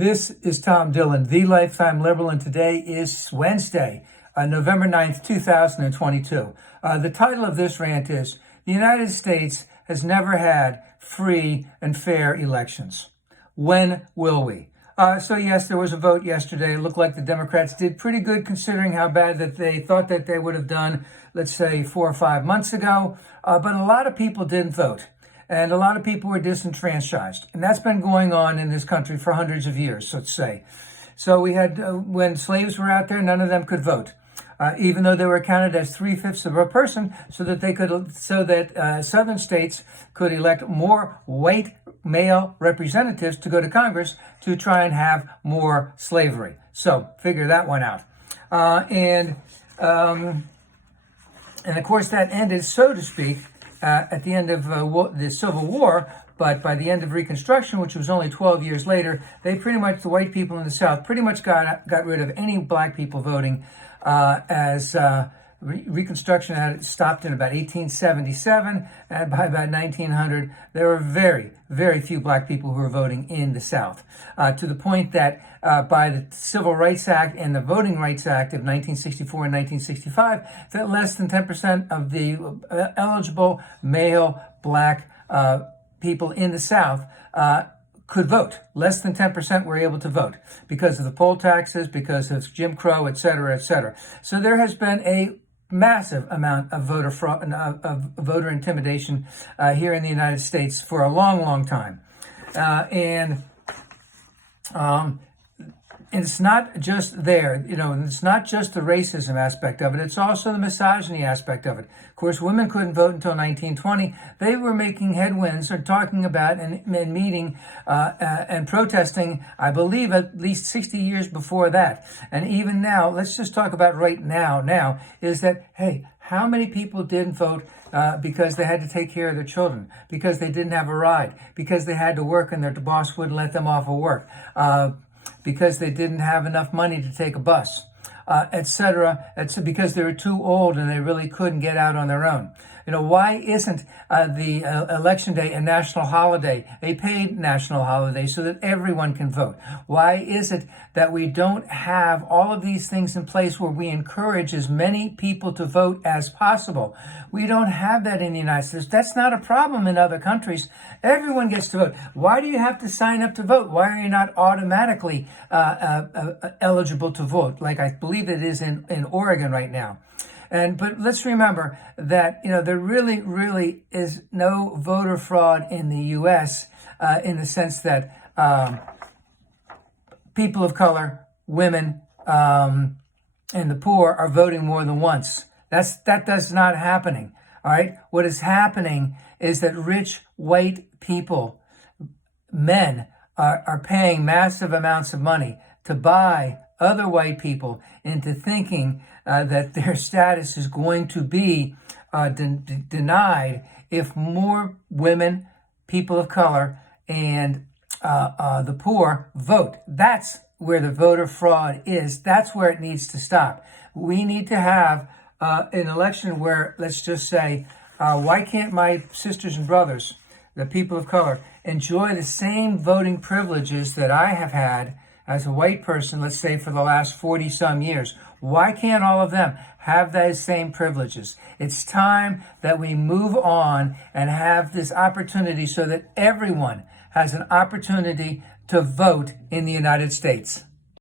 This is Tom Dillon, the Lifetime Liberal, and today is Wednesday, November 9th, 2022. The title of this rant is, The United States has never had free and fair elections. When will we? So yes, there was a vote yesterday. It looked like the Democrats did pretty good considering how bad that they thought that they would have done, let's say, 4 or 5 months ago. But a lot of people didn't vote. And a lot of people were disenfranchised. And that's been going on in this country for hundreds of years, let's say. So we had, when slaves were out there, none of them could vote. Even though they were counted as 3/5 of a person, so that southern states could elect more white male representatives to go to Congress to try and have more slavery. So figure that one out. And of course that ended, so to speak, at the end of the Civil War, but by the end of Reconstruction, which was only 12 years later, the white people in the South pretty much got rid of any black people voting, as Reconstruction had stopped in about 1877, and by about 1900, there were very, very few black people who were voting in the South, to the point that by the Civil Rights Act and the Voting Rights Act of 1964 and 1965, that less than 10% of the eligible male black people in the South could vote. Less than 10% were able to vote because of the poll taxes, because of Jim Crow, et cetera, et cetera. So there has been a massive amount of voter fraud, of voter intimidation here in the United States for a long, long time. And it's not just there, it's not just the racism aspect of it, it's also the misogyny aspect of it. Of course, women couldn't vote until 1920. They were making headwinds or talking about and meeting and protesting, I believe, at least 60 years before that. And even now, let's just talk about right now, is that, hey, how many people didn't vote because they had to take care of their children, because they didn't have a ride, because they had to work and their boss wouldn't let them off of work, because they didn't have enough money to take a bus, etc. It's because they were too old and they really couldn't get out on their own. Why isn't the election day a national holiday, a paid national holiday, so that everyone can vote? Why is it that we don't have all of these things in place where we encourage as many people to vote as possible? We don't have that in the United States. That's not a problem in other countries. Everyone gets to vote. Why do you have to sign up to vote? Why are you not automatically eligible to vote, like I believe it is in Oregon right now? But let's remember that, there really, really is no voter fraud in the U.S. In the sense that people of color, women, and the poor are voting more than once. That's not happening. All right. What is happening is that rich white people, men, are paying massive amounts of money to buy other white people into thinking that their status is going to be denied if more women, people of color, and the poor vote. That's where the voter fraud is. That's where it needs to stop. We need to have an election where, let's just say, why can't my sisters and brothers, the people of color, enjoy the same voting privileges that I have had as a white person, let's say, for the last 40-some years? Why can't all of them have those same privileges? It's time that we move on and have this opportunity so that everyone has an opportunity to vote in the United States.